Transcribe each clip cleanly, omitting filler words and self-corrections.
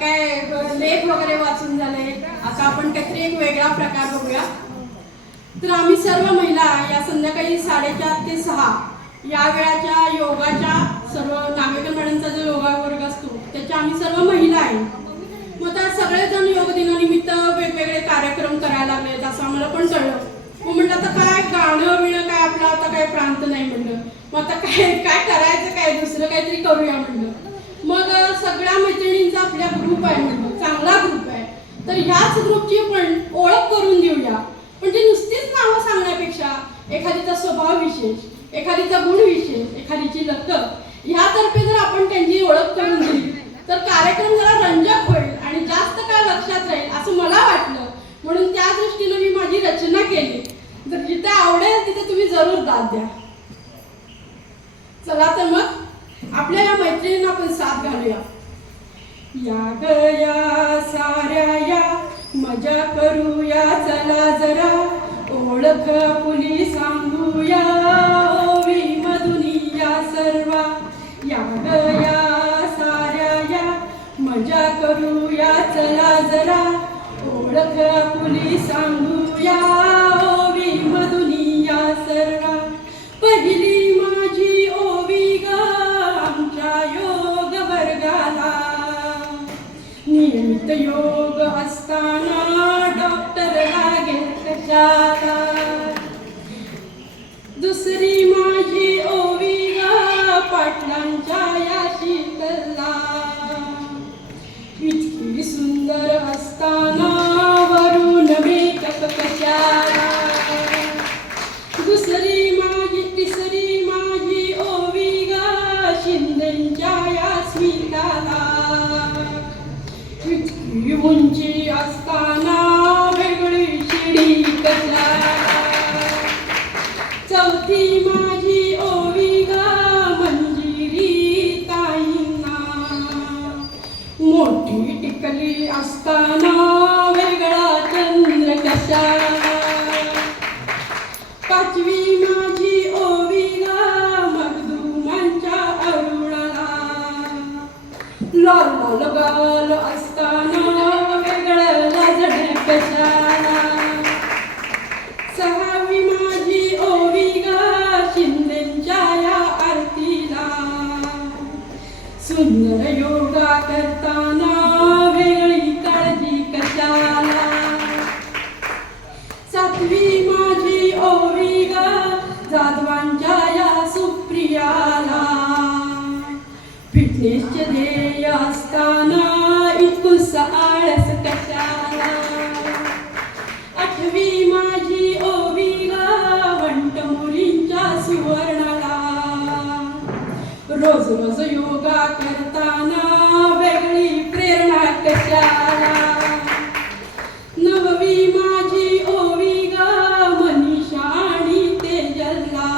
काय लेख वगैरे वाचून झाले. आता आपण काहीतरी एक वेगळा प्रकार बघूया. तर आम्ही सर्व महिला या संध्याकाळी 4:30 ते 6 या वेळाच्या योगाच्या सर्व नागवेकर मॅडमचा जो योगा वर्ग असतो त्याच्या आम्ही सर्व महिला आहे. मग त्या सगळेजण योग दिनानिमित्त वेगवेगळे कार्यक्रम करायला लागलेत असं आम्हाला पण कळलं. मग म्हटलं आता काय गाणं बिणं काय आपलं आता काय प्रांत नाही म्हणलं. मग आता काय काय करायचं काय दुसरं काहीतरी करूया म्हणलं. मग सगळ्या मैत्रिणींचा आपल्या ग्रुप आहे म्हणलं, चांगला ग्रुप आहे. तर ह्याच ग्रुपची पण ओळख करून देऊया. म्हणजे नुसतीच नावं सांगण्यापेक्षा एखादीचा स्वभाव विशेष, एखादीचा गुण विशेष, एखादीची लक्कड ह्यातर्फे जर आपण त्यांची ओळख करून दिली तर कार्यक्रम जरा रंजक होईल आणि जास्त काळ लक्षात राहील असं मला वाटलं. म्हणून त्या दृष्टीने मी माझी रचना केली. जर जिथे आवडेल तिथे तुम्ही जरूर दाद द्या. चला तर मग आपल्या या मैत्रिणींना आपण साथ घालूया. या गया साऱ्या या मजा करूया चला जरा, ओळख पुली सांगूया ओवी मधुनिया सर्वा. या गया साऱ्या या मजा करूया चला जरा, ओळख पुली सांगूया ओवी मधुनिया सर्वा. पहिली माझी ओवी ग आमच्या योग वर्गाला, नियमित योग असताना डॉक्टर लागेल कशाला. दुसरी माझी ओवी ग पाटलांच्या या शीतला, इतकी सुंदर असताना वरून मेकअप कशाला. तिसरी माझी ओवी ग शिंदेच्या या स्मिताला, इतकी उंची असताना वेगळी शिडी कशाला. चौथी माझी ओवी ग मंजिरी ताईंना, मोठी टिकली असताना वेगळा चंद्र कशाला. पाचवी माझी ओवी ग मगदुमांच्या अरुणाला, लाल लाल गाल असताना वेगळं लाजणं कशाला. सहावी माझी ओवी ग शिंदेच्या या आरतीला, सुंदर योगा करताना वेगळी काळजी कशाला. सातवी माझी ओवी ग जाधवांच्या या सुप्रियाला, फिटनेसचे ध्येय असताना इतकुस आळस कशाला. आठवी माझी ओवी ग वंट मुलींच्या सुवर्णाला, रोज रोज योगा करताना वेगळी प्रेरणा कशाला. नववी माझी ओवी ग मनीषा आणि तेजलला,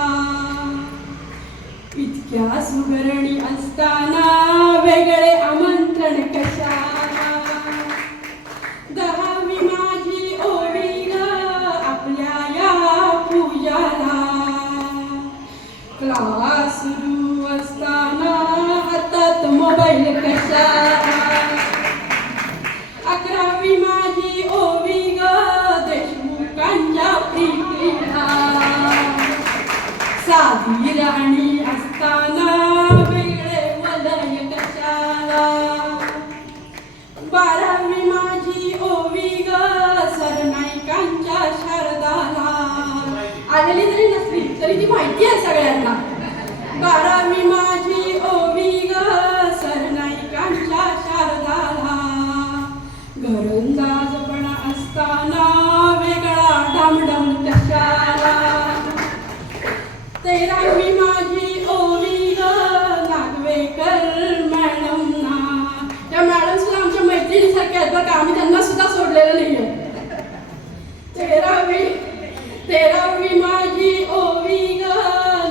इतक्या सुगरणी असताना वेगळे आमंत्रण कशाला. दहावी माझी ओवी ग आपल्या या पूजाला, क्लास सुरू असताना हातात मोबाईल कशाला. अकरावी माझी ओवी ग देशमुखांच्या प्रीतीला, साधी राणी असताना वेगळे वलय कशाला. बारावी माझी ओवी ग सरनाईकांच्या शारदाला, आलेली जरी नसली तरी ती माहिती आहे सगळ्यांना. बारावी माझी ओवी ग सरनाईकांच्या शारदाला, घरंदाजपणा असताना वेगळा डामडम कशाला. 13वी माझी ओवी ग नागवेकर मॅडमना, या मॅडम सुद्धा आमच्या मैत्रिणीसारख्या आहेत बरं का, आम्ही त्यांना सुद्धा सोडलेलं नाहीये. 13वी माझी ओवी ग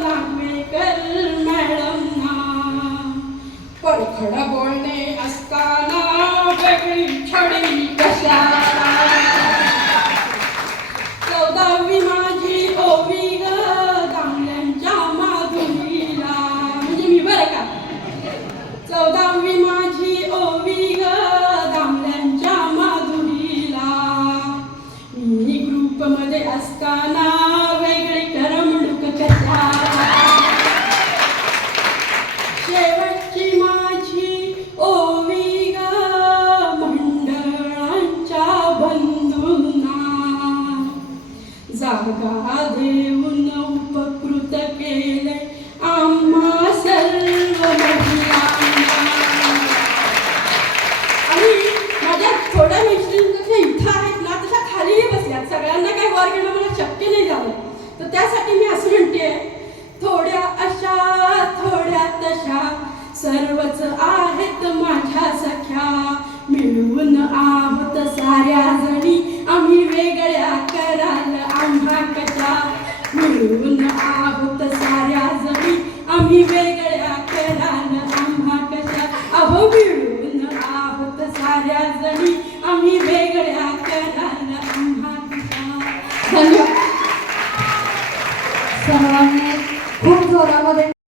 नागवेकर मॅडमना, परखड बोलणे असताना वेगळी छडी कशाला. 14वी माझी ओवी ग दामल्यांच्या माधुरीला, म्हणजे मी बरं का. 14वी माझी ओवी ग असताना वेगळी करमणूक कशाला. शेवटची माझी ओवी ग मंडळांच्या बंधूंना जागा देऊन उपकृत केले आम्हा सर्व महिलांना. आणि माझ्या थोड्या मैत्रिणी कशा इथं आहेत ना तशा खालीही बसल्यात. सगळ्यांना काही वर घेणं मला शक्य नाही झालं, तर त्यासाठी मी असं म्हणते, थोड्या अशा थोड्या तशा सर्वच आहेत माझ्या सख्या, मिळून आहोत साऱ्या जणी आम्ही वेगळ्या कराल आम्हा कशा. मिळून आहोत साऱ्या जणी आम्ही वेगळ्या कराल आम्हा कशा. अहो मिळून आहोत साऱ्या जणी आम्ही वेगळ्या कराल आम्हा कशा. धन्यवाद. सर्वांनी खूप जोरामध्ये